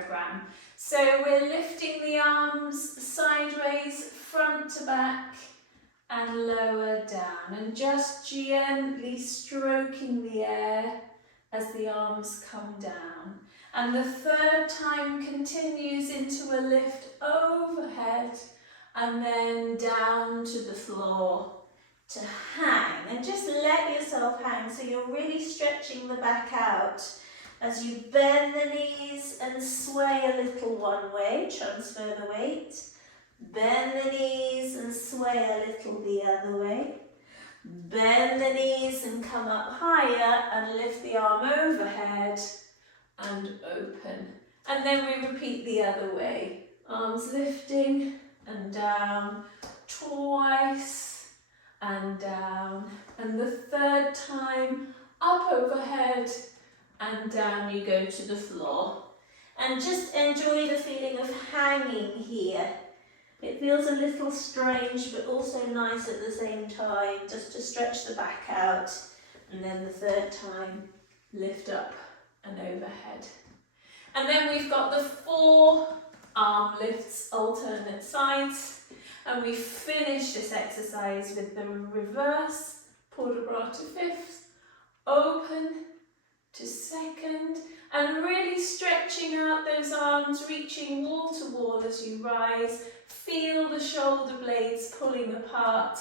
program. So we're lifting the arms sideways, front to back, and lower down, and just gently stroking the air as the arms come down. And the third time continues into a lift overhead and then down to the floor to hang. And just let yourself hang, so you're really stretching the back out as you bend the knees and sway a little one way, transfer the weight. Bend the knees and sway a little the other way. Bend the knees and come up higher and lift the arm overhead and open. And then we repeat the other way. Arms lifting and down, twice and down. And the third time, up overhead and down you go to the floor. And just enjoy the feeling of hanging here. It feels a little strange, but also nice at the same time, just to stretch the back out. And then the third time, lift up and overhead. And then we've got the 4 arm lifts, alternate sides. And we finish this exercise with the reverse, port de bras to 5th, open to 2nd, and really stretching out those arms, reaching wall to wall as you rise. Feel the shoulder blades pulling apart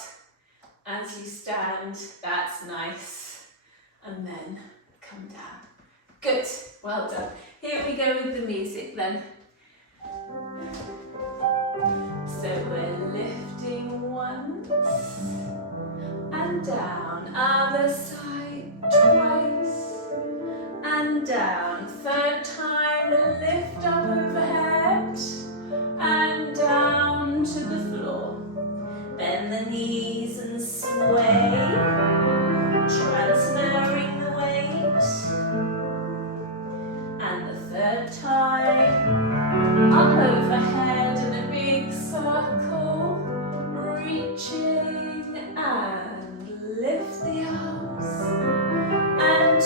as you stand. That's nice. And then come down. Good, well done. Here we go with the music then. So we're lifting once and down. Other side, twice and down. Third time, lift up overhead and down to the floor. Bend the knees and sway, transferring the weight. And the third time, up overhead in a big circle, reaching and lift the arms and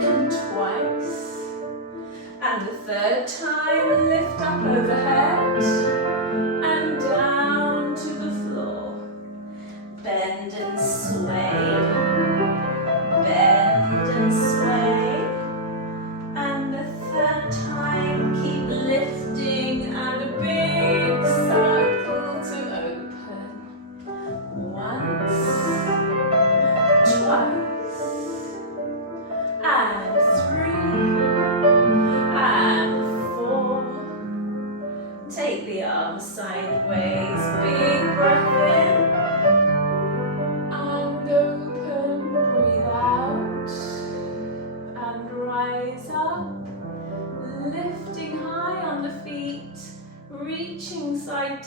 turn twice. And the third time, lift up overhead and down to the floor. Bend and sway, bend and sway. And the third time, keep lifting and a big circle to open. Once, twice, and 3, and 4. Take the arms sideways, big breath in, and open, breathe out, and rise up, lifting high on the feet, reaching side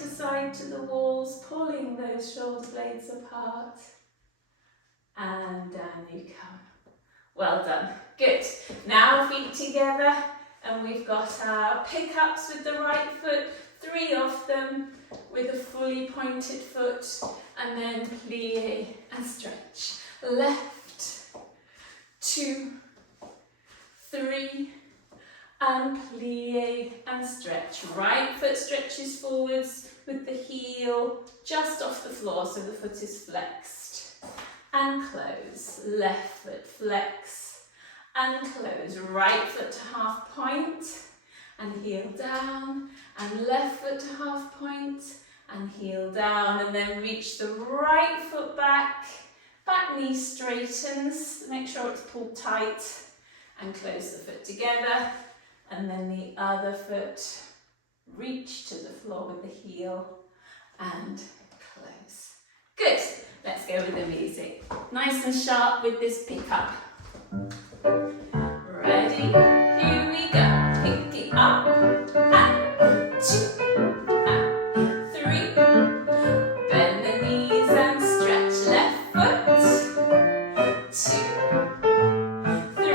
to the walls, pulling those shoulder blades apart, and down you come. Well done, good. Now feet together, and we've got our pickups with the right foot, 3 of them with a fully pointed foot, and then plie and stretch. Left, 2, 3, and plie and stretch. Right foot stretches forwards with the heel just off the floor so the foot is flexed. And close. Left foot flex and close. Right foot to half point and heel down, and left foot to half point and heel down, and then reach the right foot back, back knee straightens, make sure it's pulled tight, and close the foot together, and then the other foot, reach to the floor with the heel and close. Good, let's go with the music. Nice and sharp with this pickup. Ready? Here we go. Pick it up. And 2. And 3. Bend the knees and stretch. Left foot. 2. 3.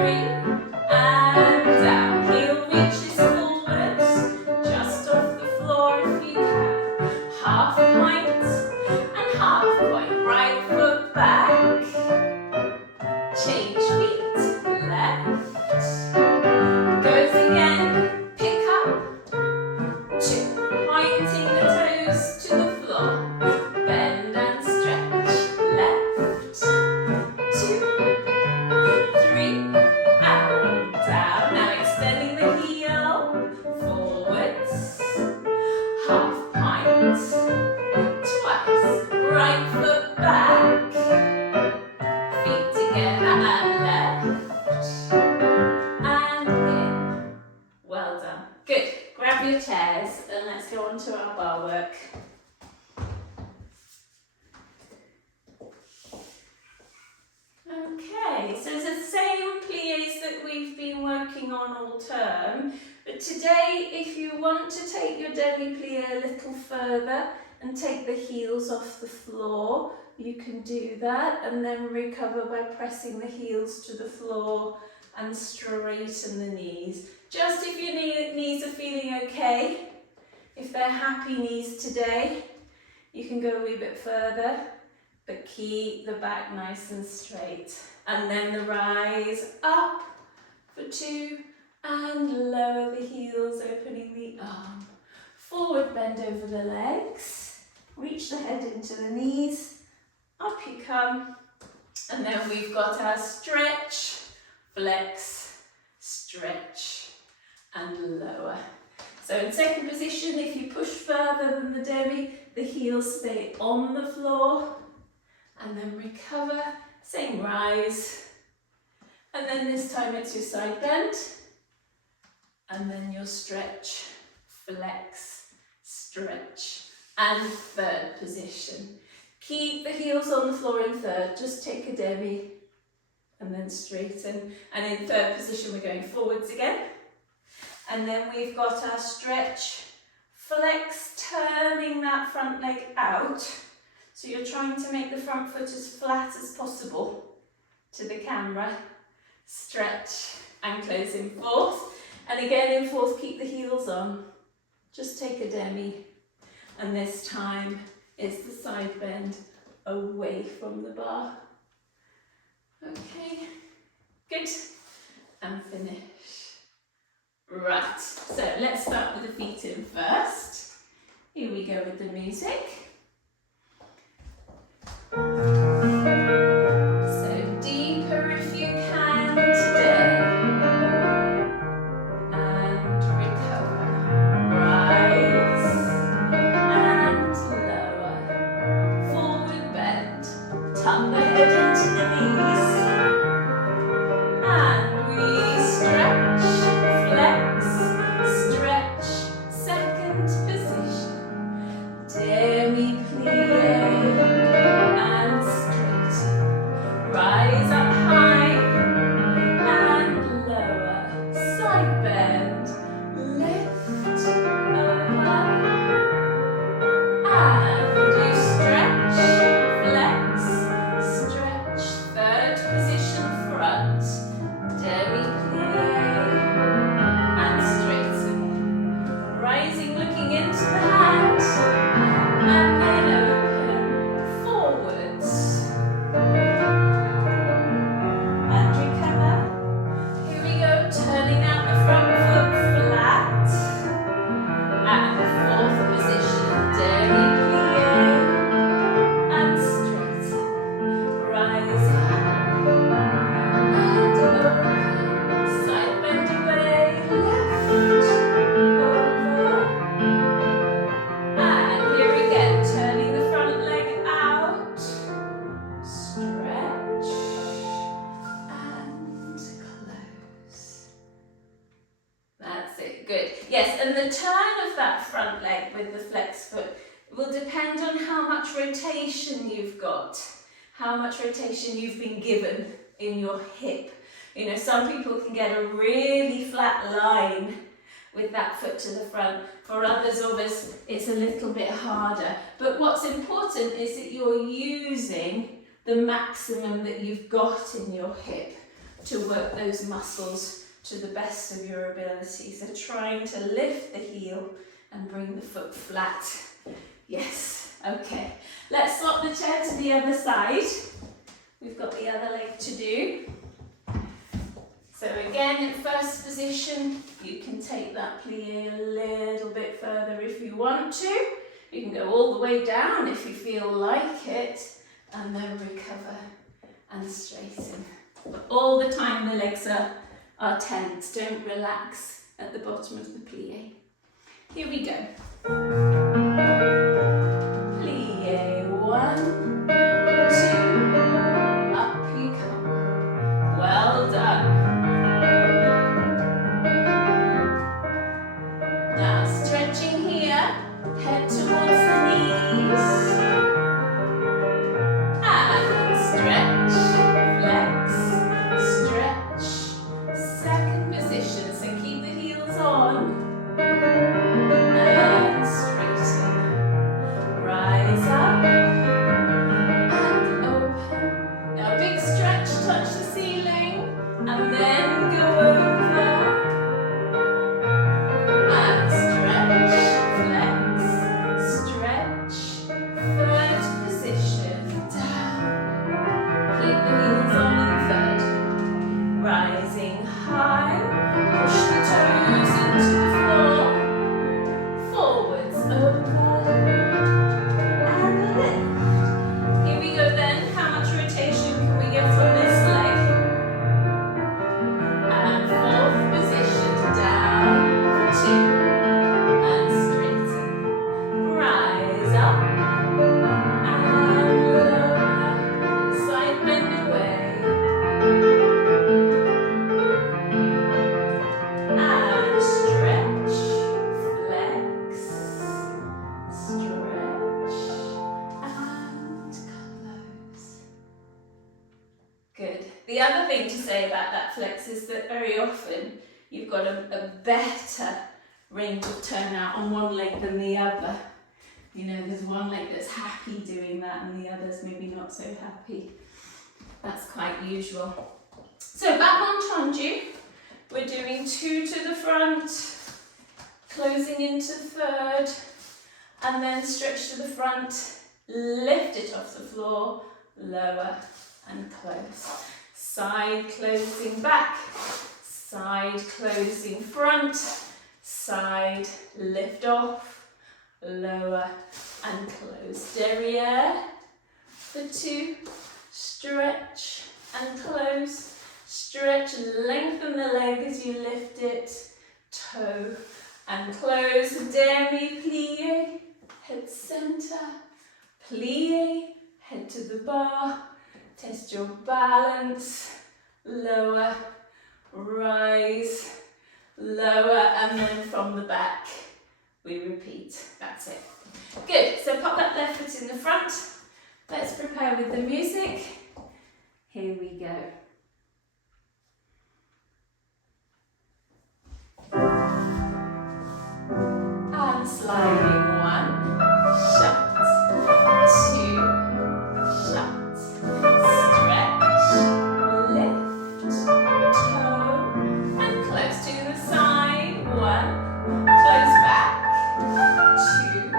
And down. Heel reaches forwards. Just off the floor if you can. Half point and half point. Right foot back. Change feet. Left. Good. Grab your chairs and let's go on to our bar work. Okay, so it's the same pliés that we've been working on all term, but today if you want to take your demi-plié a little further and take the heels off the floor, you can do that and then recover by pressing the heels to the floor and straighten the knees. Just if your knees are feeling okay, if they're happy knees today, you can go a wee bit further, but keep the back nice and straight. And then the rise up for 2 and lower the heels, opening the arm. Forward bend over the legs, reach the head into the knees, up you come, and then we've got our stretch, flex, stretch, and lower. So in second position, if you push further than the demi, the heels stay on the floor, and then recover, same rise, and then this time it's your side bend, and then your stretch, flex, stretch, and third position. Keep the heels on the floor in third, just take a demi, and then straighten, and in third position we're going forwards again, and then we've got our stretch, flex, turning that front leg out. So you're trying to make the front foot as flat as possible to the camera. Stretch and close in fourth. And again in fourth, keep the heels on. Just take a demi. And this time is the side bend away from the bar. Okay, good. And finish. Right, so let's start with the feet in first. Here we go with the music. So deeper if you can today, and recover, rise and lower, forward bend, tuck the head into the knees, and we stretch, flex, stretch, second position, demi-plie. Rise up high and lower, side bend, lift over, and you stretch, flex, stretch, third position front, demi-plie, and straighten, rising looking into the hand, and then open, forwards. Turning out the front foot flat, and fourth position, demi-plie, and straighten, rise up, and open, side bend away, left, over, and here again, turning the front leg out, stretch, and close. That's it, good. Yes, and the turn of that front leg with the flex foot will depend on how much rotation you've got, how much rotation you've been given in your hip. You know, some people can get a really flat line with that foot to the front. For others of us, it's a little bit harder. But what's important is that you're using the maximum that you've got in your hip to work those muscles to the best of your ability. So trying to lift the heel and bring the foot flat. Yes, okay. Let's swap the chair to the other side. We've got the other leg to do. So again, in first position, you can take that plie a little bit further if you want to. You can go all the way down if you feel like it, and then recover and straighten. But all the time the legs are tense, don't relax at the bottom of the plie. Here we go. Plie, 1, 2, up you come. Well done. Now stretching here, head towards the knees. And stretch, flex, stretch. Second position, so keep the heels on. And straighten. Rise up. And open. Now big stretch, touch the ceiling. And then go over. And stretch, flex, stretch. Third position, down. Keep the heels on in third. Rising high, push the toes into the floor. Forwards, over, and lift. Here we go then. How much rotation can we get on this leg? And fourth position, down, 2, and straighten. Rise up, and lower, side bend away. And stretch, flex, stretch, and close. Good. The other thing to say about that flex is that very often you've got a better range of turnout on one leg than the other. You know, there's one leg that's happy doing that and the other's maybe not so happy. That's quite usual. So back on Chanju, we're doing 2 to the front, closing into third, and then stretch to the front, lift it off the floor, lower and close. Side closing back, side closing front, side lift off, lower and close. Derriere for 2, stretch and close. Stretch, lengthen the leg as you lift it, toe and close. Demi-plie, head center, plie, head to the bar, test your balance, lower, rise, lower, and then from the back, we repeat. That's it. Good, so pop that left foot in the front. Let's prepare with the music. Here we go. And sliding 1, shut, 2, shut, stretch, lift, toe, and close to the side, 1, close back, 2,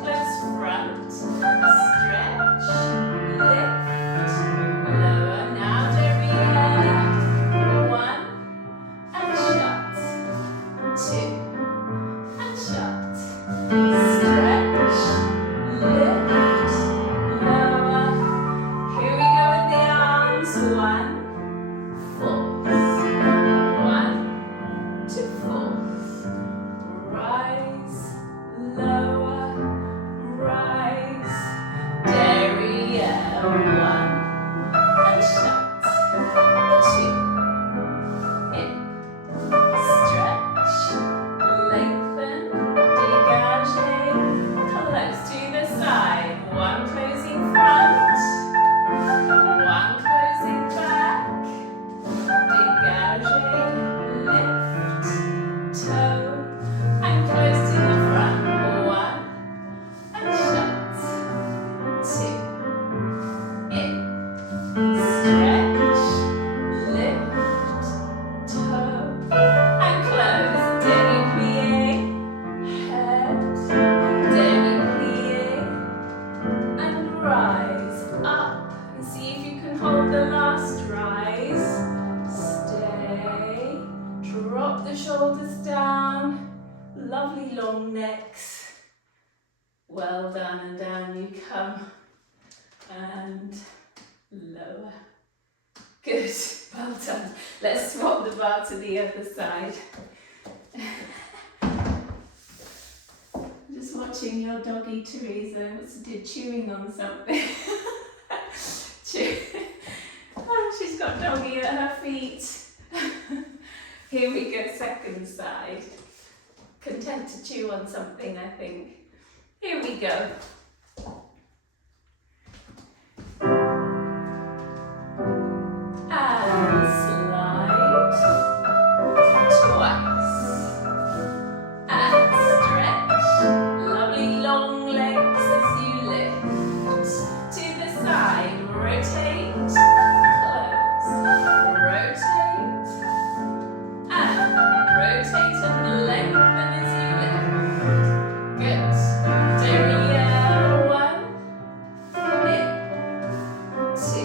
close front, stretch, lift, lower, now derriere, 1, and shut, 2, and shut, stretch, lift, lower. Here we go with the arms. 1, forth, 1 to forth, rise, lower, rise, derriere, 1, and shut, 2, in, stretch, lengthen, dégage, close to the side, 1 closing front, 1 closing back, dégage, lift, toe, and close to the front, 1, and shut, 2, in, stretch, lift, toe, and close, demi-plie, head, demi-plie, and rise up, and see if you can hold the last rise, stay, drop the shoulders down, lovely long necks, well done, and down you come, and lower. Good, well done. Let's swap the bar to the other side. Just watching your doggy Teresa wants to do chewing on something. Oh, she's got doggy at her feet. Here we go, second side. content to chew on something, I think. Here we go. And slide. Twice. And stretch. Lovely long legs as you lift. To the side, rotate. Close. Rotate. And rotate and lengthen as you lift. Good. Derriere, 1. In. 2.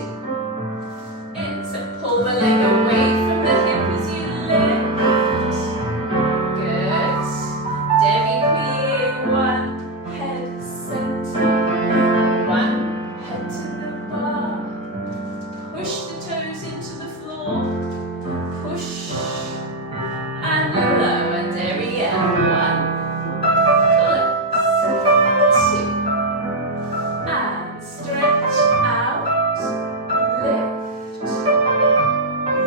In. So pull the leg away from the hip as you lift. Good. Demi-plie, 1. Head center. 1. Head to the bar. Push the toes into the floor. Push. And lower. Derriere, 1. Close. 2. And stretch out. Lift.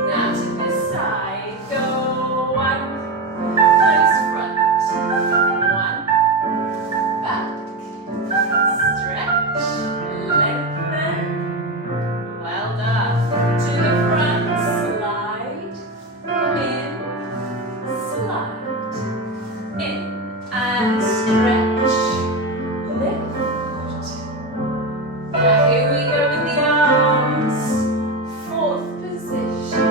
Now to this side. Go. 1. Close front. 1. Back. Stretch. Lengthen. Well done. To the front. Slide. In. Slide. In. And stretch. Lift. Now here we go with the arms. 4th position.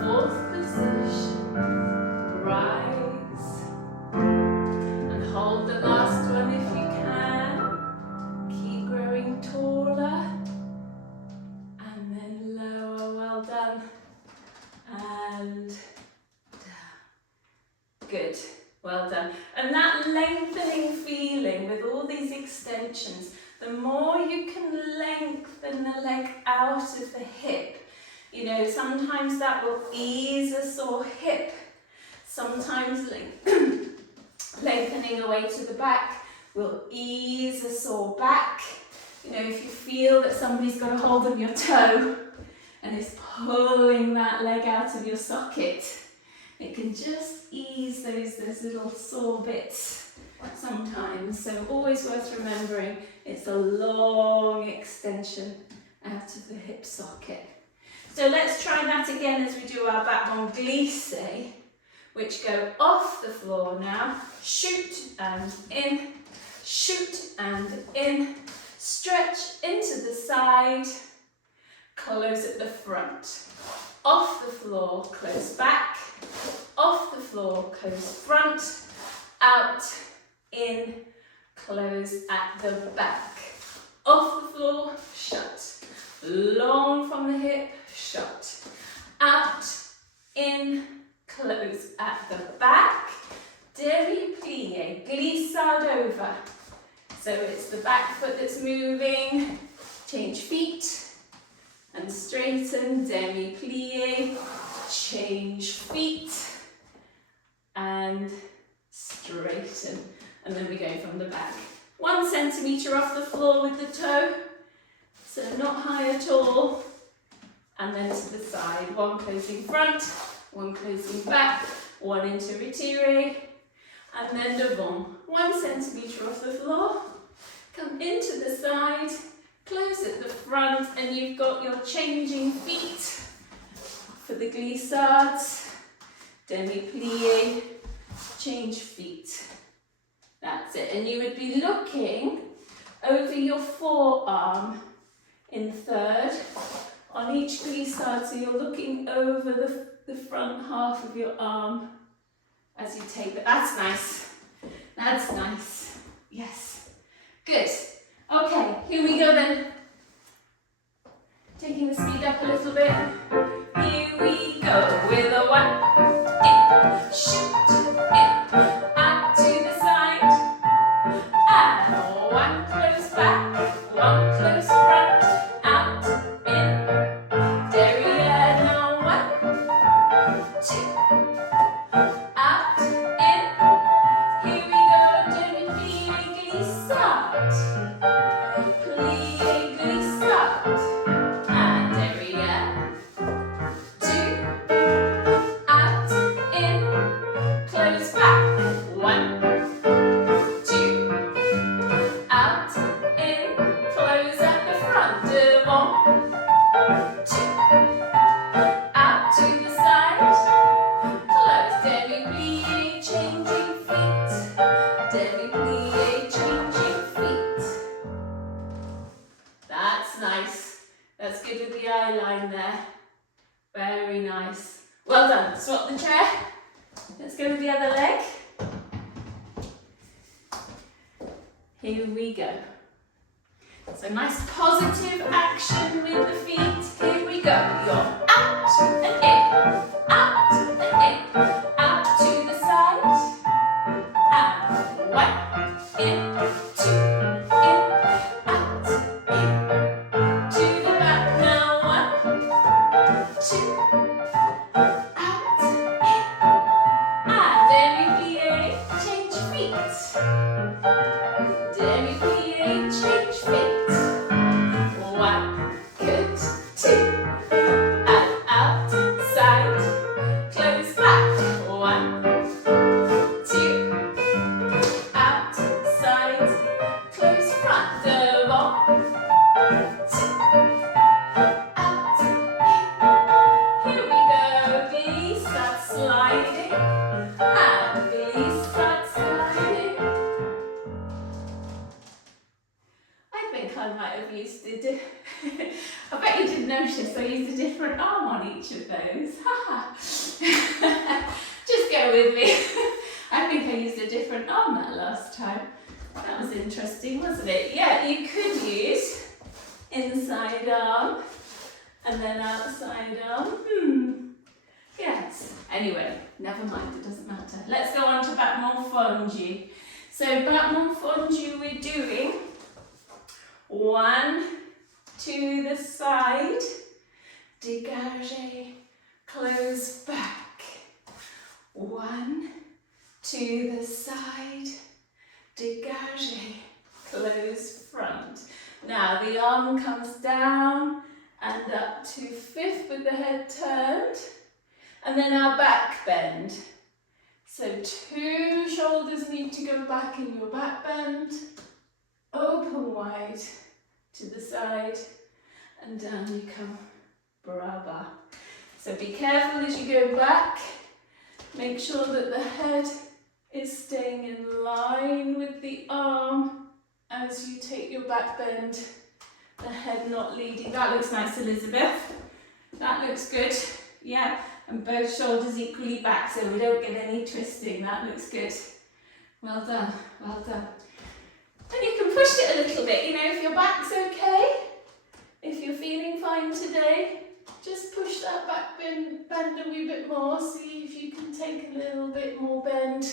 4th position. Rise. And hold the last one if you can. Keep growing taller. And then lower. Well done. And down. Good. Well done. And that lengthening feeling with all these extensions, the more you can lengthen the leg out of the hip, you know, sometimes that will ease a sore hip. Sometimes lengthening away to the back will ease a sore back. You know, if you feel that somebody's got a hold of your toe and is pulling that leg out of your socket, it can just ease those little sore bits sometimes. So always worth remembering, it's a long extension out of the hip socket. So let's try that again as we do our backbone glisse, which go off the floor now. Shoot and in, shoot and in, stretch into the side, close at the front. Off the floor, close back, off the floor, close front, out, in, close at the back. Off the floor, shut. Long from the hip, shut. Out, in, close at the back. Demi-plie, glissade over. So it's the back foot that's moving. Change feet. And straighten, demi-plie, change feet, and straighten. And then we go from the back. 1 centimetre off the floor with the toe, so not high at all. And then to the side, 1 closing front, 1 closing back, 1 into retire, and then devant. 1 centimetre off the floor, come into the side, close at the front, and you've got your changing feet for the glissades. Demi-plie, change feet. That's it. And you would be looking over your forearm in third on each glissade. So you're looking over the front half of your arm as you take it. That's nice. That's nice. Yes. Good. Okay, here we go then. Taking the speed up a little bit. Here we go with a 1, in, shoot, in, out to the side, and 1 close back, 1 close front, out, in, derriere, now 1, 2, out, in, here we go, demi-plie, glissade. Plie, glissade, and derrière, 2, out, Here we go. So nice positive action with the feet. Here we go. You're out and in, out and in, out to the side, and 1, in, 2, in, out, in, to the back now, 1, 2, out, in, and demi-plie, change feet, demi-plie, change feet. 1, good, 2, and out, side, close back, 1, 2, out, side, close front, devant, 2, out, in. Here we go, knees start sliding, and knees start sliding. I think I might have used it. I bet you didn't notice I used a different arm on each of those. Just go with me. I think I used a different arm that last time. That was interesting, wasn't it? Yeah, you could use inside arm and then outside arm. Yes. Anyway, never mind, it doesn't matter. Let's go on to battement fondu. So battement fondu we're doing 1 to the side, dégagez, close back. 1 to the side, dégagez, close front. Now the arm comes down and up to 5th with the head turned, and then our back bend. So 2 shoulders need to go back in your back bend, open wide to the side, and down you come, brava. So be careful as you go back, make sure that the head is staying in line with the arm as you take your back bend, the head not leading. That looks nice, Elizabeth. That looks good. Yeah, and both shoulders equally back so we don't get any twisting. That looks good. Well done, well done. And you can push it a little bit, you know, if your back's okay, if you're feeling fine today, just push that back bend a wee bit more. See if you can take a little bit more bend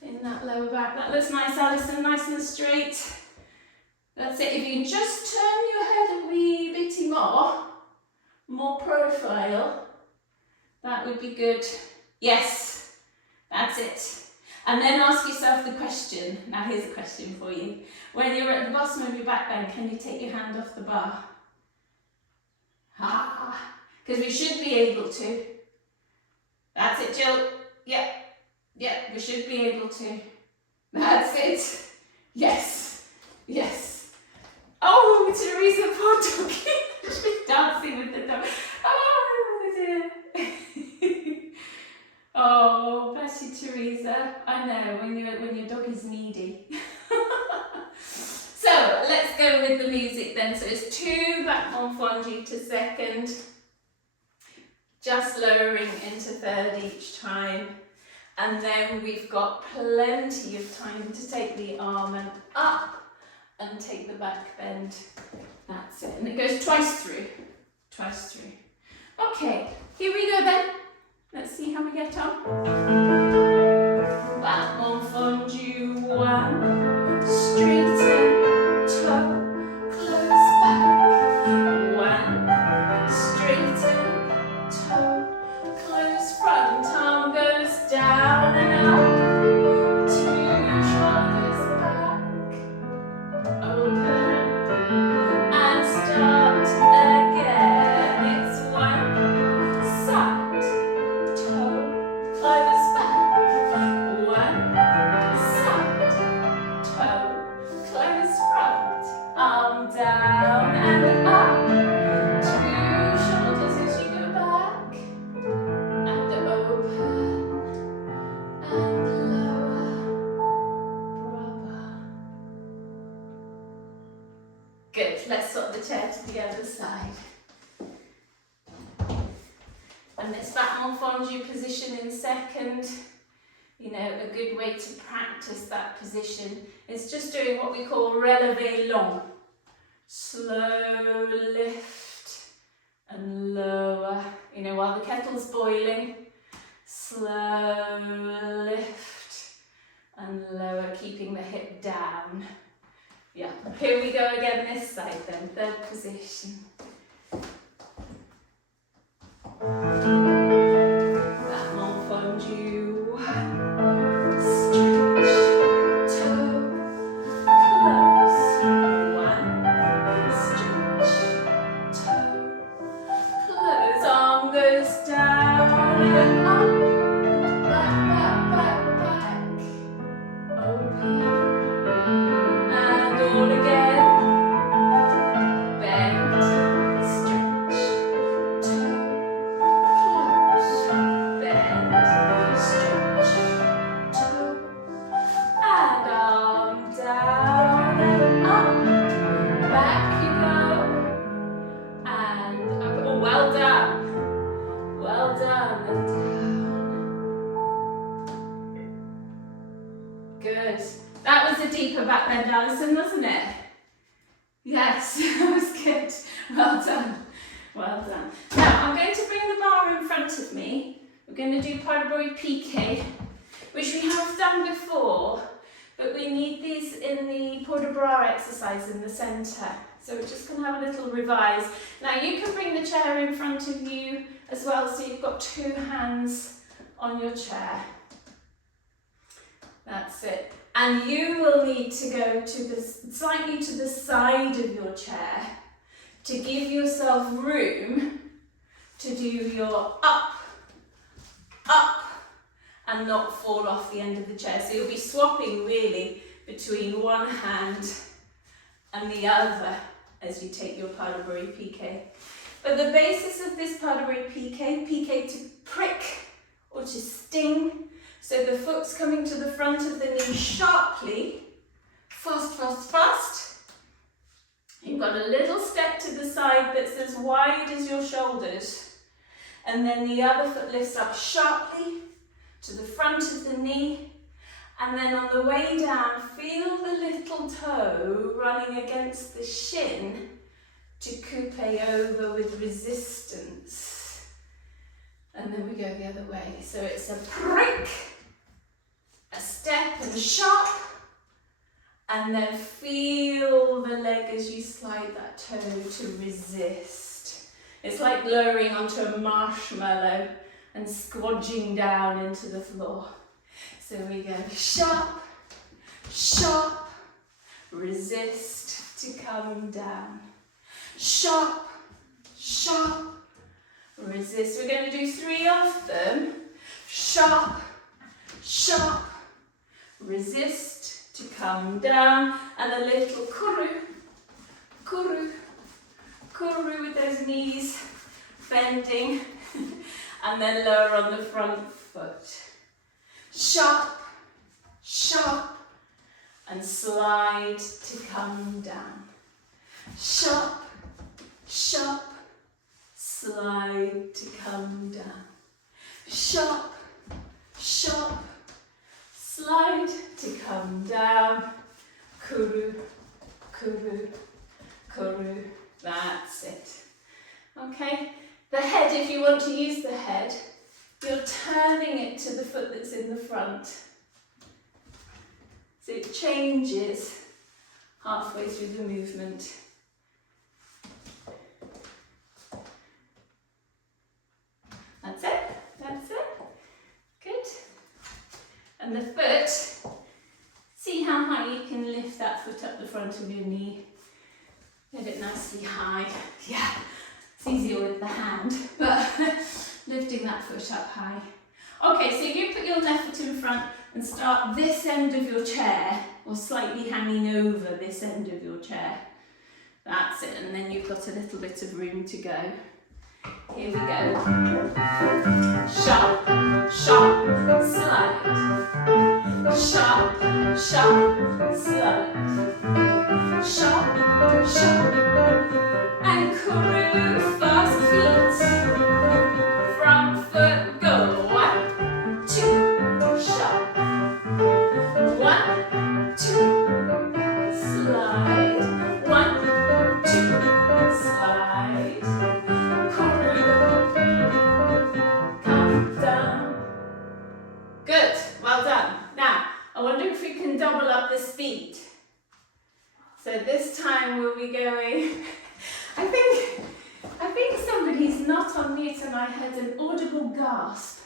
in that lower back. That looks nice, Alison, nice and straight. That's it. If you can just turn your head a wee bitty more profile, that would be good. Yes, that's it. And then ask yourself the question. Now here's a question for you. When you're at the bottom of your back bend, can you take your hand off the bar? Because we should be able to. That's it, Jill. Yeah, we should be able to. That's it. Yes, yes. Oh, Teresa, poor doggy. She's dancing with the dog. Oh, dear. Oh, bless you, Teresa. I know, when your dog is needy. So, let's go with the music then. So it's 2 battement fondu to second. Just lowering into third each time. And then we've got plenty of time to take the arm and up and take the back bend. That's it. And it goes twice through. Twice through. Okay, here we go then. Let's see how we get on. Battement fondu 1. Straighten toe, close back. 1. Straighten toe, close front. Arm goes down and up. 2 shoulders back. Open and start again. It's 1. Side. Close back. 1. Side. Toe. Close front. Arm down and up. 2 shoulders as you go back. And open. And lower. Brava. Good. Let's swap the chair to the other side. And this battement fondu position in second. you know, a good way to practice that position is just doing what we call relevé long. Slow lift and lower, you know, while the kettle's boiling. Slow lift and lower, keeping the hip down. Yeah, here we go again this side then, third position. That entendu. Stretch, toe, close. One, stretch, toe, close. Arm goes down and up. Back, back, back, back. Open. And all again. Bend, stretch, toe, close. Bend, stretch, toe. And arm down and up. Back you go. And up. Oh, well done. Well done. And down. Good. That was a deeper back bend, Alison, wasn't it? Yes, that was good. Well done. Well done. Now, I'm going to bring the bar in front of me. We're going to do pas de bourrée piqué, which we have done before, but we need these in the port de bras exercise in the centre. So we're just going to have a little revise. Now, you can bring the chair in front of you as well, so you've got two hands on your chair. That's it. And you will need to go to the, slightly to the side of your chair to give yourself room to do your up, and not fall off the end of the chair. So you'll be swapping really between one hand and the other as you take your pas de bourrée piqué. But the basis of this pas de bourrée piqué, piqué to prick or to sting. So the foot's coming to the front of the knee sharply, fast, fast, fast. You've got a little step to the side that's as wide as your shoulders. And then the other foot lifts up sharply to the front of the knee. And then on the way down, feel the little toe running against the shin to coupe over with resistance. And then we go the other way. So it's a prick, a step and sharp, and then feel the leg as you slide that toe to resist. It's like lowering onto a marshmallow and squodging down into the floor. So we go sharp, sharp, resist to come down. Sharp, sharp, resist. We're going to do 3 of them. Sharp, sharp, resist to come down, and a little kuru, kuru, kuru with those knees bending, and then lower on the front foot. Sharp, sharp, and slide to come down. Sharp, sharp, slide to come down. Sharp, sharp, slide to come down. Kuru, kuru, kuru. That's it. Okay? The head, if you want to use the head, you're turning it to the foot that's in the front. So it changes halfway through the movement. That's it. That's it. Good. And the foot, see how high you can lift that foot up the front of your knee. Get it nicely high. Yeah, it's easier with the hand, but lifting that foot up high. Okay, so you put your left foot in front and start this end of your chair, or slightly hanging over this end of your chair. That's it, and then you've got a little bit of room to go. Here we go. Sharp, sharp, slide. Sharp, sharp, slide. Sharp, sharp, and kuru, fast feet. Front foot, go. 1, 2, sharp. well done. Now, I wonder if we can double up the speed. So this time we'll be going, I think somebody's not on mute and I heard an audible gasp.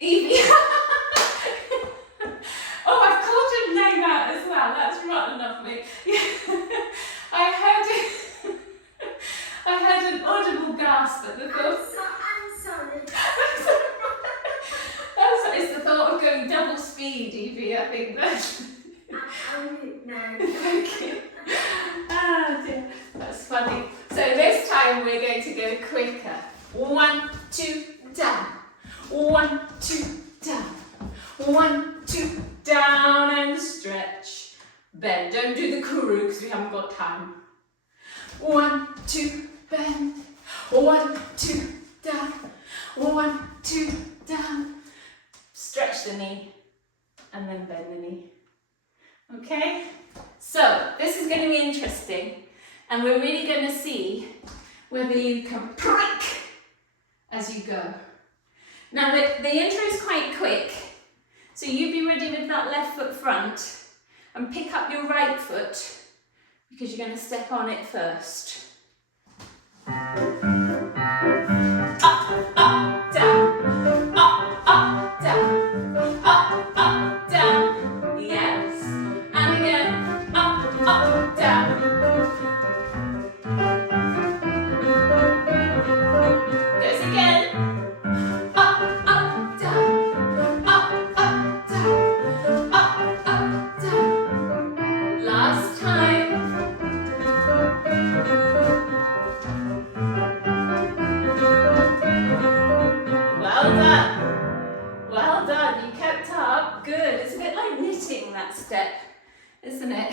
Evie! Oh, I've called your name out as well, that's rotten of me. I heard an audible gasp at the thought. I'm sorry. It's the thought of going double speed, Evie, I think that's... No. Okay. Ah dear, that's funny. So this time we're going to go quicker. 1, 2, down. 1, 2, down. 1, 2, down and stretch. Bend. Don't do the kuru because we haven't got time. 1, 2, bend. 1, 2, down. 1, 2, down. Stretch the knee and then bend the knee. Okay? So this is going to be interesting and we're really going to see whether you can prick as you go. Now the intro is quite quick, so you be ready with that left foot front and pick up your right foot because you're going to step on it first. Up, up, down. Up, up, down. Up, up, down. Yes. And again. Up, up, down. Goes again. Up, up, down. Up, up, down. Up, up, down. Last time. Well done. Well done. You kept up. Good. It's a bit like knitting, that step, isn't it?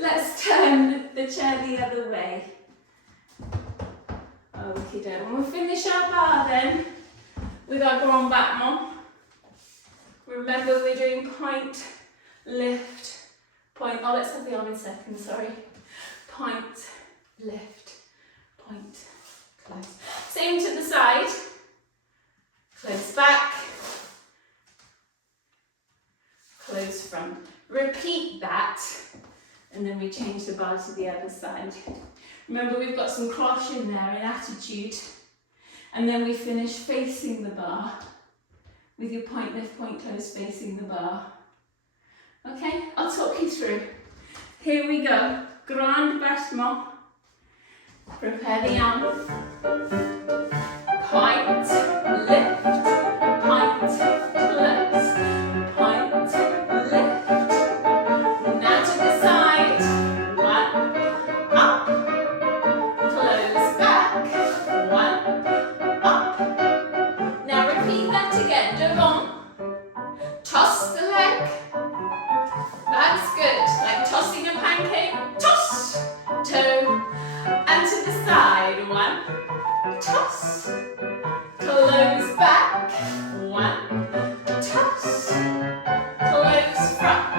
Let's turn the chair the other way. Okay, then. We'll finish our bar then with our grand battement. Remember, we're doing point, lift, point. Oh, let's have the arm in second, sorry. Point, lift, point, close. Same to the side. Close back. Close front. Repeat that, and then we change the bar to the other side. Remember, we've got some cloche in there in attitude, and then we finish facing the bar with your point, lift, point, close, facing the bar. Okay, I'll talk you through. Here we go. Grand battement. Prepare the arm. Point, lift, point, close. Point, lift. Now to the side. 1, up. Close back. 1, up. Now repeat that again. Devant. Toss the leg. That's good. Like tossing a pancake. Toss. Toe. And to the side. 1. Toss. Close back. 1. Toss. Close front.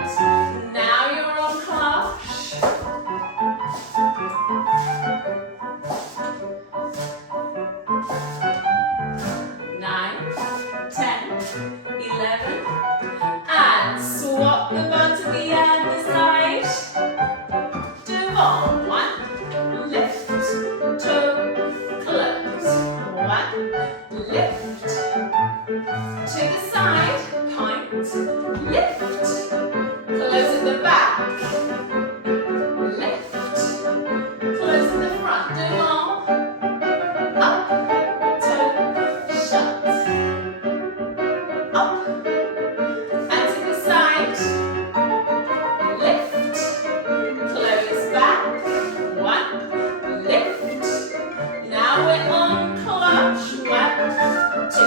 Now you're on cloche. Nine, 10, 11, and swap the bar to the other side. Devant. 1. Lift. Toe. Close. 1. Lift. To the side. Point. Lift. Close at the back. Lift. Close at the front. Devant. Up. Toe. Shut. Up. And to the side. Lift. Close back. 1. Lift. Now we're on cloche. 1, 2,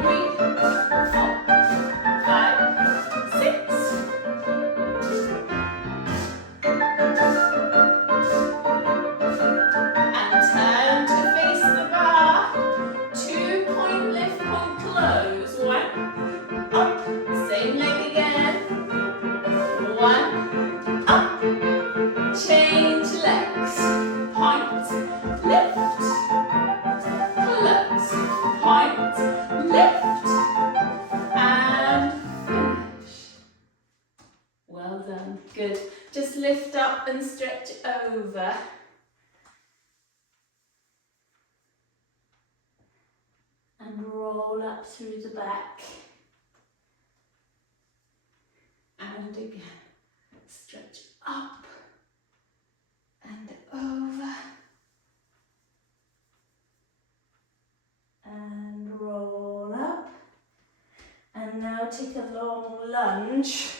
3, 4, 5, 6. And turn to face the bar. 2, point, lift, point, close. 1, up. Same leg again. 1, up. Change legs. Point, lift. Close. Point, lift. Just lift up and stretch over. And roll up through the back. And again, stretch up and over. And roll up. And now take a long lunge.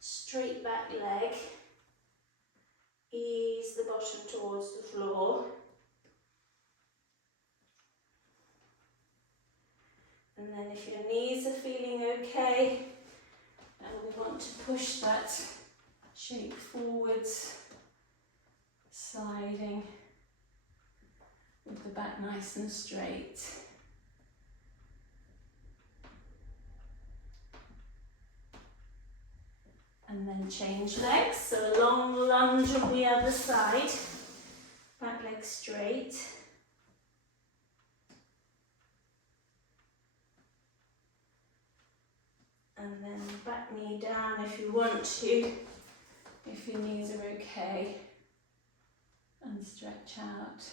Straight back leg. Ease the bottom towards the floor. And then if your knees are feeling okay, and we want to push that shape forwards, sliding with the back nice and straight. And then change legs, so a long lunge on the other side, back leg straight. And then back knee down if you want to, if your knees are okay, and stretch out.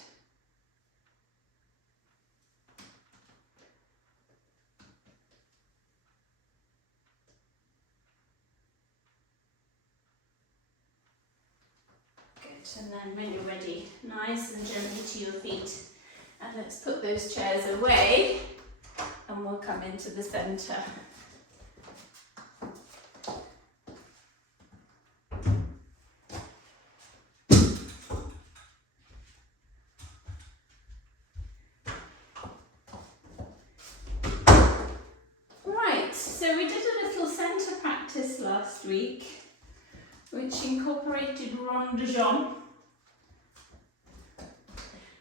Good, and then when you're ready, nice and gently to your feet. And let's put those chairs away, and we'll come into the centre. So we did a little centre practice last week, which incorporated rond de jambe.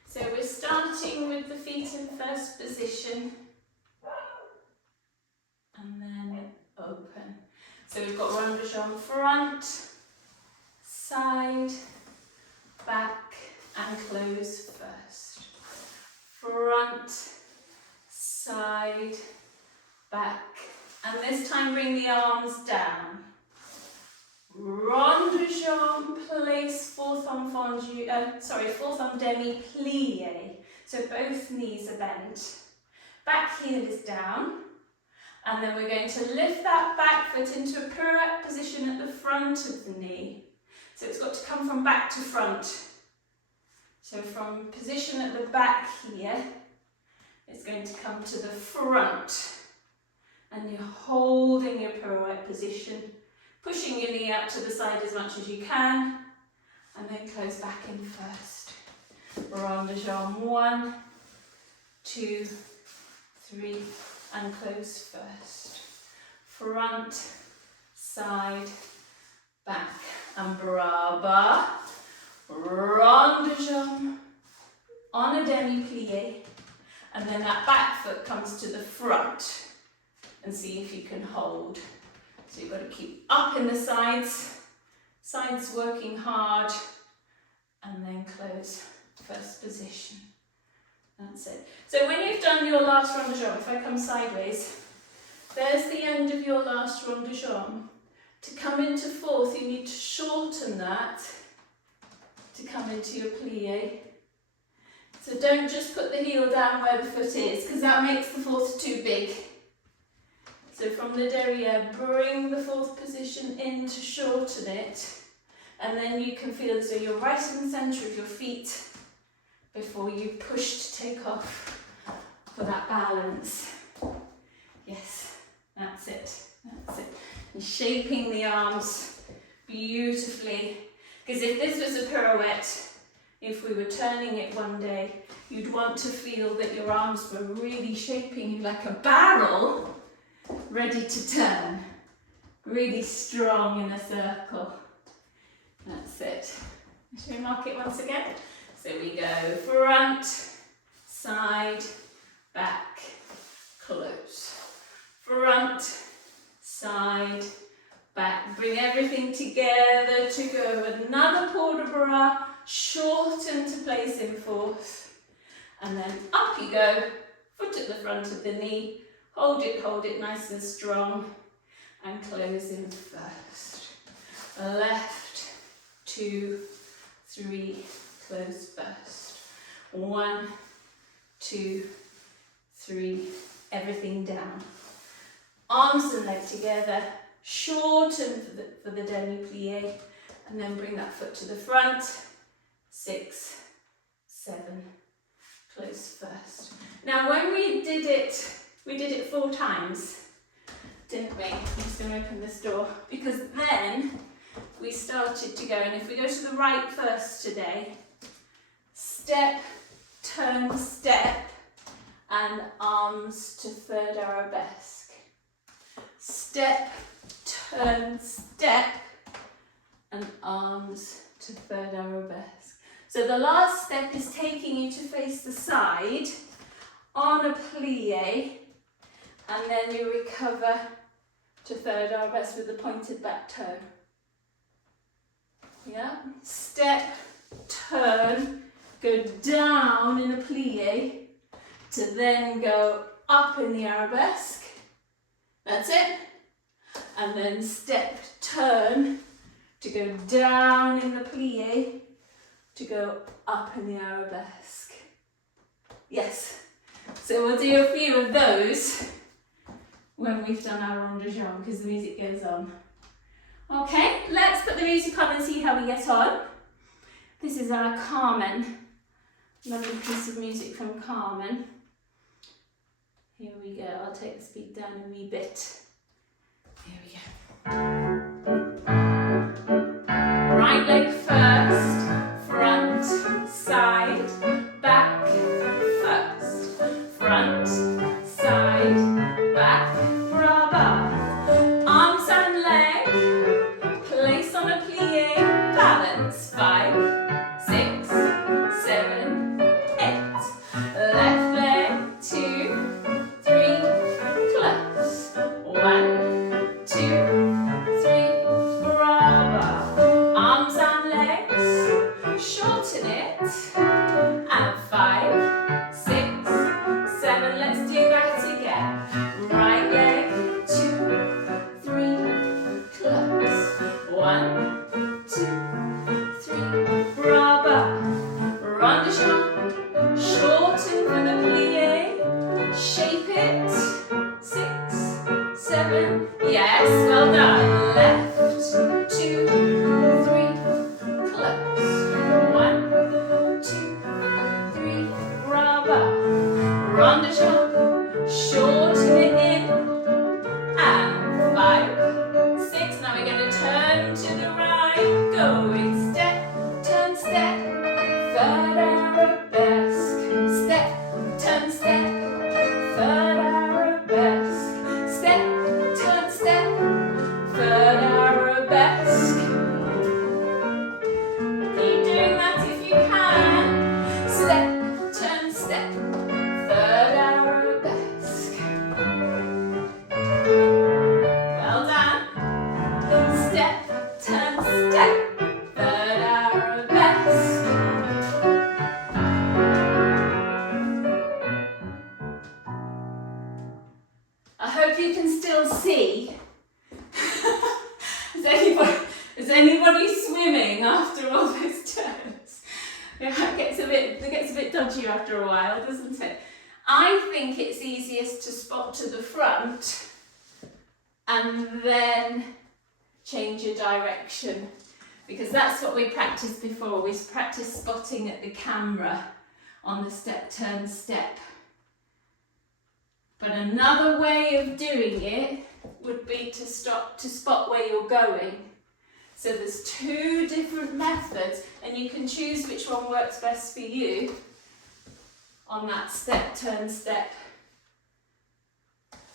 So we're starting with the feet in first position, and then open. So we've got rond de jambe front, side, back, and close first. Front, side, back. And this time bring the arms down. Rond de jambe, place fourth arm demi plie. So both knees are bent. Back heel is down. And then we're going to lift that back foot into a pirouette position at the front of the knee. So it's got to come from back to front. So from position at the back here, it's going to come to the front. And you're holding your pirouette position, pushing your knee out to the side as much as you can, and then close back in first. Rond de jambe, 1, 2, 3, and close first. Front, side, back, and bras bas. Rond de jambe, on a demi-plie, and then that back foot comes to the front. And see if you can hold. So you've got to keep up in the sides working hard, and then close first position. That's it. So when you've done your last rond de jambe, if I come sideways, there's the end of your last rond de jambe. To come into fourth, you need to shorten that to come into your plie. So don't just put the heel down where the foot is, because that makes the fourth too big. So from the derriere, bring the fourth position in to shorten it, and then you can feel as though you're right in the centre of your feet before you push to take off for that balance. Yes, that's it, that's it. And shaping the arms beautifully, because if this was a pirouette, if we were turning it one day, you'd want to feel that your arms were really shaping you like a barrel, ready to turn, really strong in a circle. That's it. Shall we mark it once again? So we go front, side, back, close. Front, side, back. Bring everything together to go. Another port de bras, shorten to place in fourth. And then up you go, foot at the front of the knee. Hold it nice and strong. and close in first. Left, 2, 3, close first. 1, 2, 3, everything down. Arms and leg together, shorten for the demi-plie, and then bring that foot to the front. 6, 7, close first. Now when we did it 4 times, didn't we? I'm just going to open this door, because then we started to go, and if we go to the right first today, step, turn, step, and arms to third arabesque. Step, turn, step, and arms to third arabesque. So the last step is taking you to face the side on a plie, and then you recover to third arabesque with the pointed back toe. Yeah, step, turn, go down in a plie to then go up in the arabesque. That's it. And then step, turn to go down in the plie to go up in the arabesque. Yes. So we'll do a few of those when we've done our rond de jambe, because the music goes on. Okay, let's put the music on and see how we get on. This is our Carmen. Lovely piece of music from Carmen. Here we go. I'll take the speed down a wee bit. Here we go. Right leg first, front, side, back, first, front, side, back, brava. Arms and leg, place on a plie, balance, 5, 6, 7, 8. Left leg, 2, 3, close. 1, 2, 3, brava. Arms and legs, shorten it. And 5, 6, 7. Let's do that again. Right leg, 2, 3, close. 1, 2, 3, brava. Rond de jambe, shorten for the plie. Shape it. 6, 7. Yes, well done. Left, 2, 3, close. 1, 2, 3, brava. Rond de jambe, shorten it in. And 5, 6. Now we're going to turn to the right. Going step, turn, step. Third arabesque. Step, turn, step. Third arabesque. Step, turn, step. Third arabesque. Keep doing that if you can. Step, turn, step. Third arabesque. Well done. Step, turn, step. Third arabesque. I hope you can still see. Is anybody swimming after all those turns? Yeah, it gets a bit dodgy after a while, doesn't it? I think it's easiest to spot to the front and then change your direction, because that's what we practiced before. We practiced spotting at the camera on the step, turn, step. But another way of doing it would be to spot where you're going. So there's 2 different methods, and you can choose which one works best for you on that step, turn, step,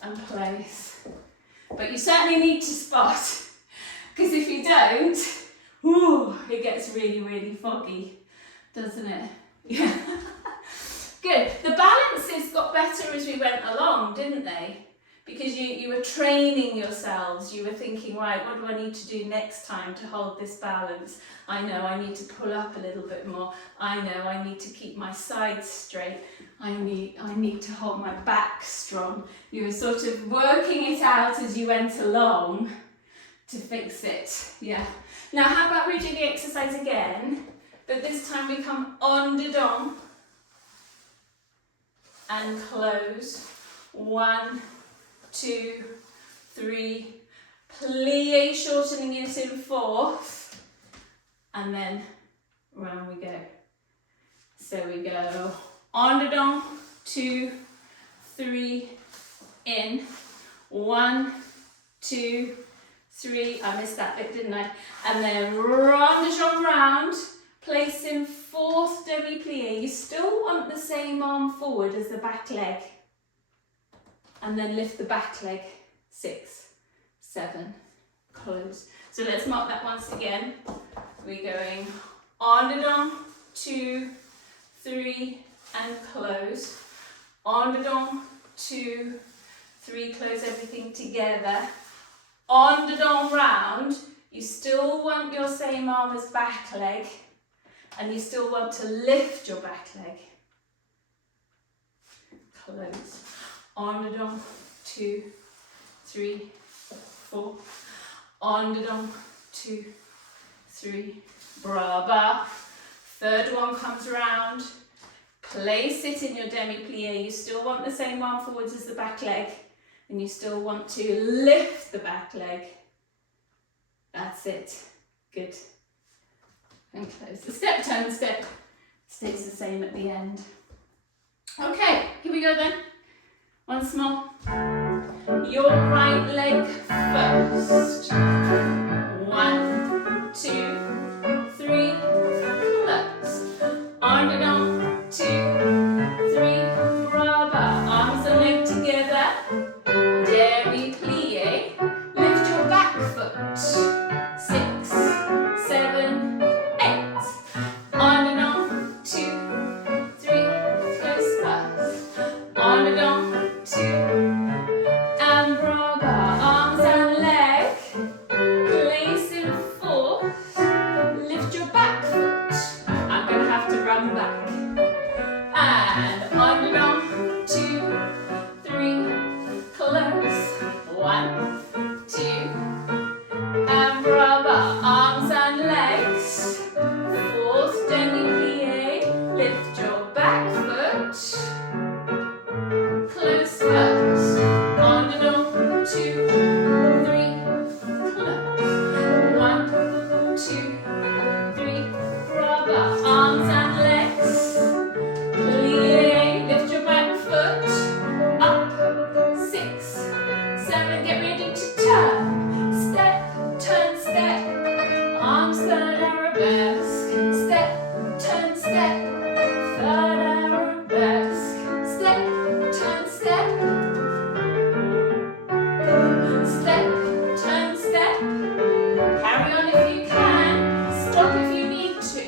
and place. But you certainly need to spot, because if you don't, it gets really, really foggy, doesn't it? Yeah. Good. The balances got better as we went along, didn't they? because you were training yourselves. You were thinking, right, what do I need to do next time to hold this balance? I know I need to pull up a little bit more. I know I need to keep my sides straight. I need to hold my back strong. You were sort of working it out as you went along to fix it. Yeah. Now how about we do the exercise again, but this time we come en dedans and close. 1, 2, 3, plie, shortening it in fourth, and then round we go. So we go en dedans, 2, 3, in, 1, 2, 3, I missed that bit, didn't I? And then rond de jambe round, place in fourth demi-plie. You still want the same arm forward as the back leg. And then lift the back leg, 6, 7, close. So let's mark that once again. We're going en dedans, 2, 3, and close. En dedans, 2, 3, close everything together. En dedans round, you still want your same arm as back leg, and you still want to lift your back leg. Close. En dedans, 2, 3, 4. En dedans, 2, 3. Bras bas. Third one comes round. Place it in your demi-plie. You still want the same arm forwards as the back leg, and you still want to lift the back leg. That's it. Good. And close. The step, turn, step stays the same at the end. Okay, here we go then. Once more. Your right leg first. 1, 2, 3, close. En dedans, 2, 3, bras bas. Arms and leg together. Demi-plie. Lift your back foot. 6, 7, 8. En dedans, 2, 3, close first. En dedans, 2, and bras bas. Arms and leg. Place in fourth. Lift your back foot. I'm going to have to run back. And en dedans, 2, 3, close. 1, 2, and bras bas. Arms and legs. Fourth demi-plie. Lift your back foot. Close first. En dedans, 2, 3, close. 1, 2, 3, bras bas. Arms and legs. Plie. Lift your back foot. Up. 6, 7. Get ready to turn. Step, turn, step. Arms third arabesque. Step, turn, step. Third arabesque. Step, turn, step. Step, turn, step. Carry on if you can. Stop if you need to.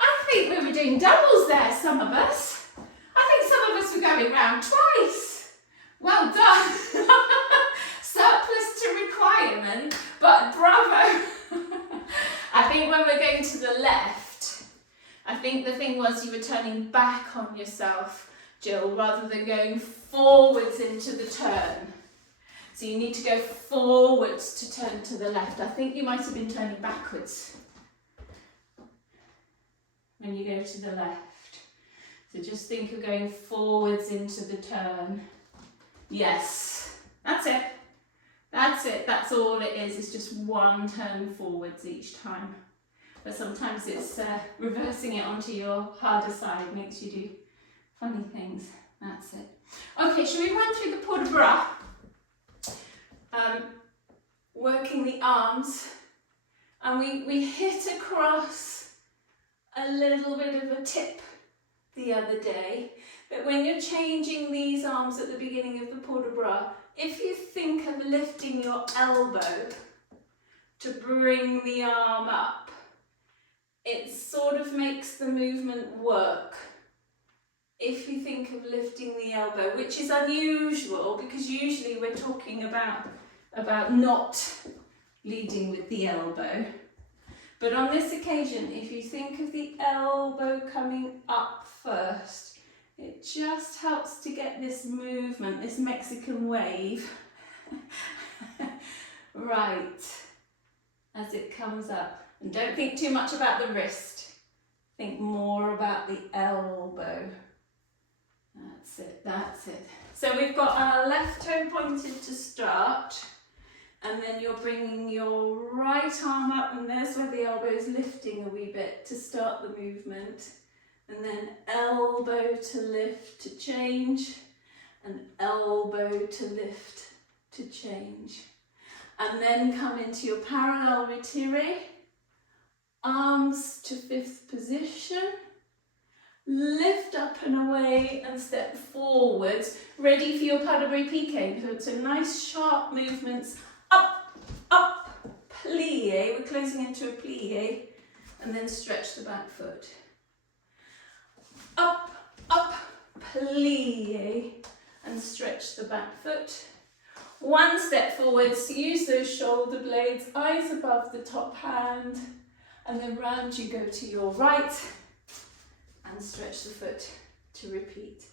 I think we were doing doubles there, some of us. I think some of us were going round twice. Well done. Surplus to requirement, but bravo. I think when we're going to the left, I think the thing was you were turning back on yourself, Jill, rather than going forwards into the turn. So you need to go forwards to turn to the left. I think you might have been turning backwards when you go to the left. So just think of going forwards into the turn. Yes, that's it. That's it. That's all it is. It's just one turn forwards each time. But sometimes it's reversing it onto your harder side makes you do funny things. That's it. Okay, shall we run through the port de bras? Working the arms, and we hit across a little bit of a tip the other day. But when you're changing these arms at the beginning of the port de bras, if you think of lifting your elbow to bring the arm up, it sort of makes the movement work. If you think of lifting the elbow, which is unusual because usually we're talking about not leading with the elbow. But on this occasion, if you think of the elbow coming up first, it just helps to get this movement, this Mexican wave, right, as it comes up. And don't think too much about the wrist. Think more about the elbow. That's it, that's it. So we've got our left toe pointed to start, and then you're bringing your right arm up, and there's where the elbow is lifting a wee bit to start the movement. And then elbow to lift to change, and elbow to lift to change. And then come into your parallel retire, arms to fifth position, lift up and away and step forwards, ready for your pas de bras piqué. So nice sharp movements, up, up, plie, we're closing into a plie, and then stretch the back foot. Up, up, plie, and stretch the back foot. One step forwards, use those shoulder blades, eyes above the top hand, and then round you go to your right, and stretch the foot to repeat.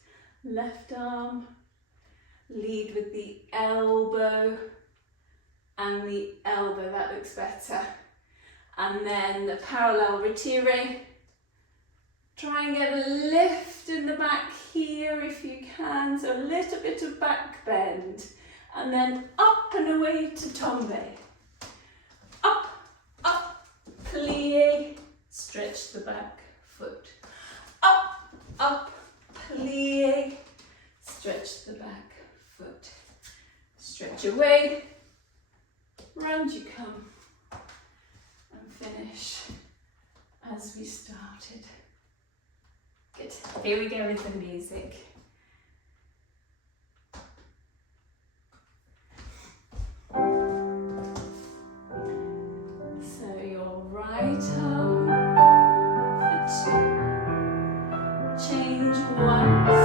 Left arm, lead with the elbow, and the elbow, that looks better. And then the parallel retire. Try and get a lift in the back here if you can, so a little bit of back bend. And then up and away to tombe. Up, up, plie, stretch the back foot. Up, up, plie, stretch the back foot. Stretch away, round you come, and finish as we started. Good. Here we go with the music. So your right arm for two. Change once,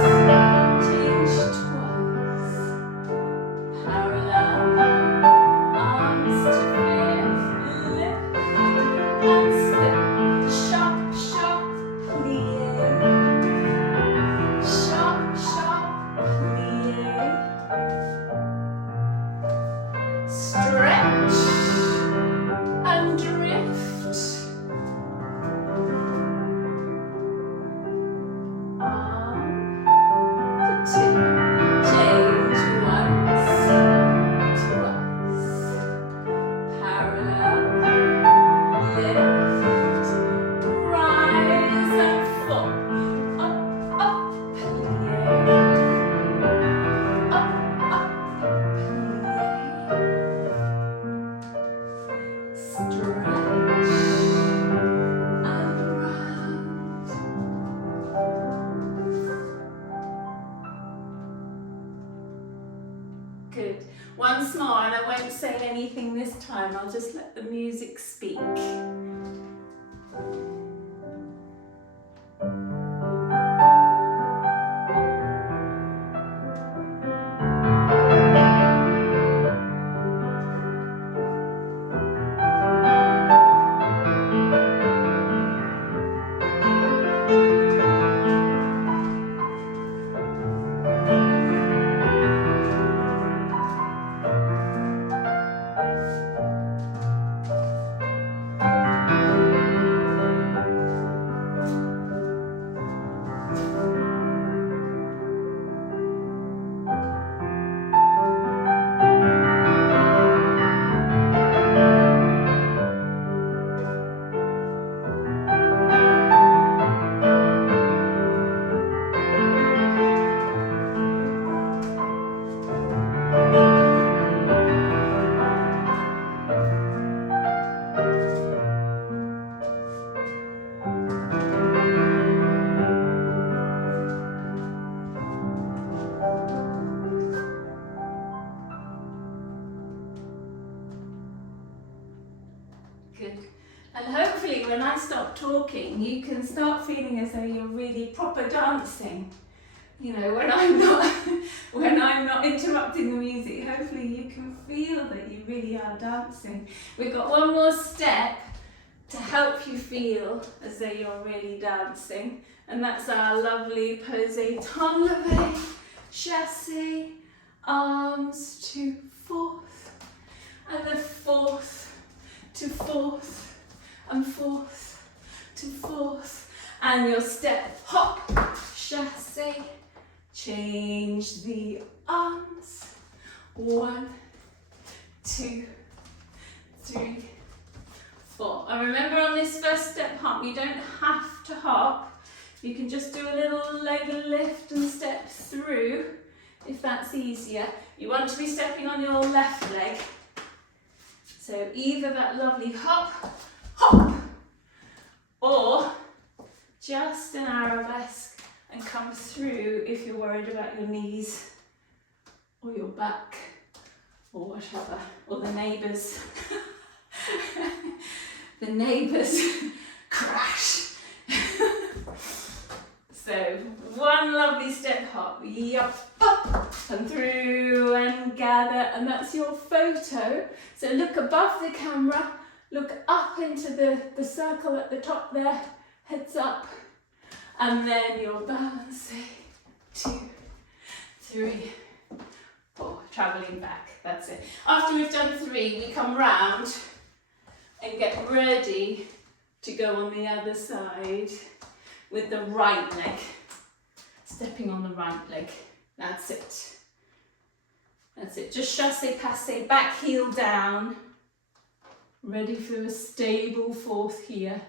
change twice. Parallel, arms to fifth, lift and step. Sharp, sharp, plie. Sharp, sharp, plie. Stretch and drift. Arm for two. Change once, twice. Parallel, lift, rise and fall. Up, up, plie. Up, up, plie. Stretch and round. Good. Once more, and I won't say anything this time, I'll just let the music speak. when I stop talking, you can start feeling as though you're really proper dancing. You know, when I'm not interrupting the music, hopefully you can feel that you really are dancing. We've got one more step to help you feel as though you're really dancing, and that's our lovely pose temps levés, chassé, arms to fourth, and the fourth to fourth, and fourth to fourth, and your step hop, chassé, change the arms, 1, 2, 3, 4. And remember, on this first step hop, you don't have to hop. You can just do a little leg lift and step through if that's easier. You want to be stepping on your left leg. So either that lovely hop, hop, or just an arabesque and come through if you're worried about your knees or your back or whatever, or the neighbours. The neighbours crash. So one lovely step hop, yup, up and through and gather, and that's your photo. So look above the camera, look up into the circle at the top there, heads up, and then you're balancing, 2, 3, 4, travelling back, that's it. After we've done 3, we come round and get ready to go on the other side with the right leg, stepping on the right leg. That's it. That's it. Just chassé, passé, back heel down. Ready for a stable fourth here.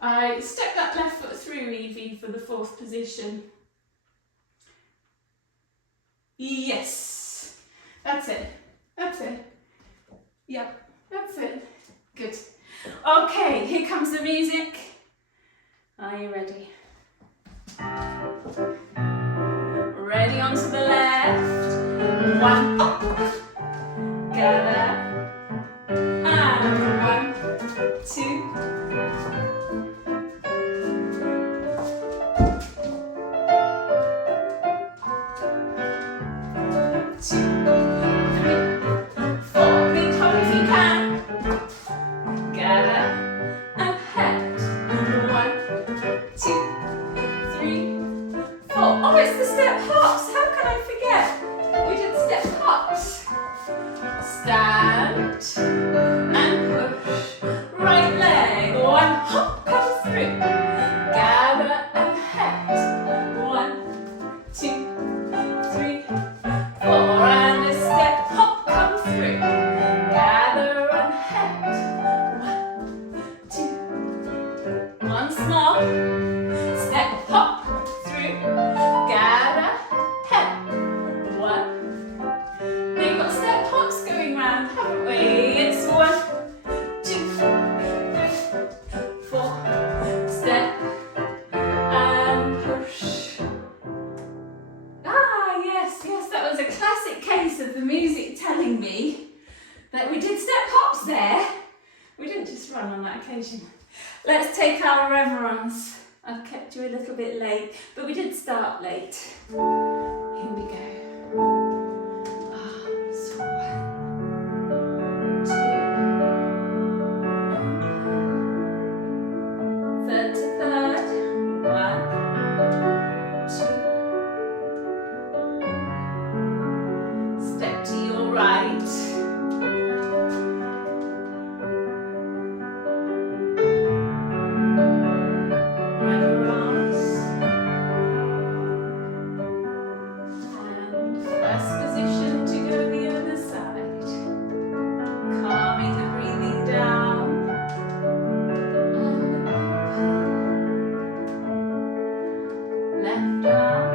I step that left foot through, Evie, for the fourth position. Yes. That's it. That's it. Yep. That's it. Good. Okay, here comes the music. Are you ready? Ready onto the left. 1 up. Gather. And 1, 2. 2, 3, 4. Big hop if you can. Gather and head. 1, 2, 3, 4. Oh, it's the step hops. How can I forget? We did step hops. Stand and push. Right leg. 1 hop, come through. Gather and head. 1, 2, 3, 4. And a step hop, come through. Gather and head. 1, 2. Once more. Step hop through. Gather head. 1. We've got step hops going round, haven't we? It's 1, 2, 3, 4. Step and push. Ah, yes, that was a classic case of the music telling me that we did step hops there. We didn't just run on that occasion. Let's take our reverence. I've kept you a little bit late, but we did start late. Here we go. Arms, 1, 2, third to third. 1, 2. Step to your right. Reverence. And first position to go the other side. Calming the breathing down. And open. Left arm.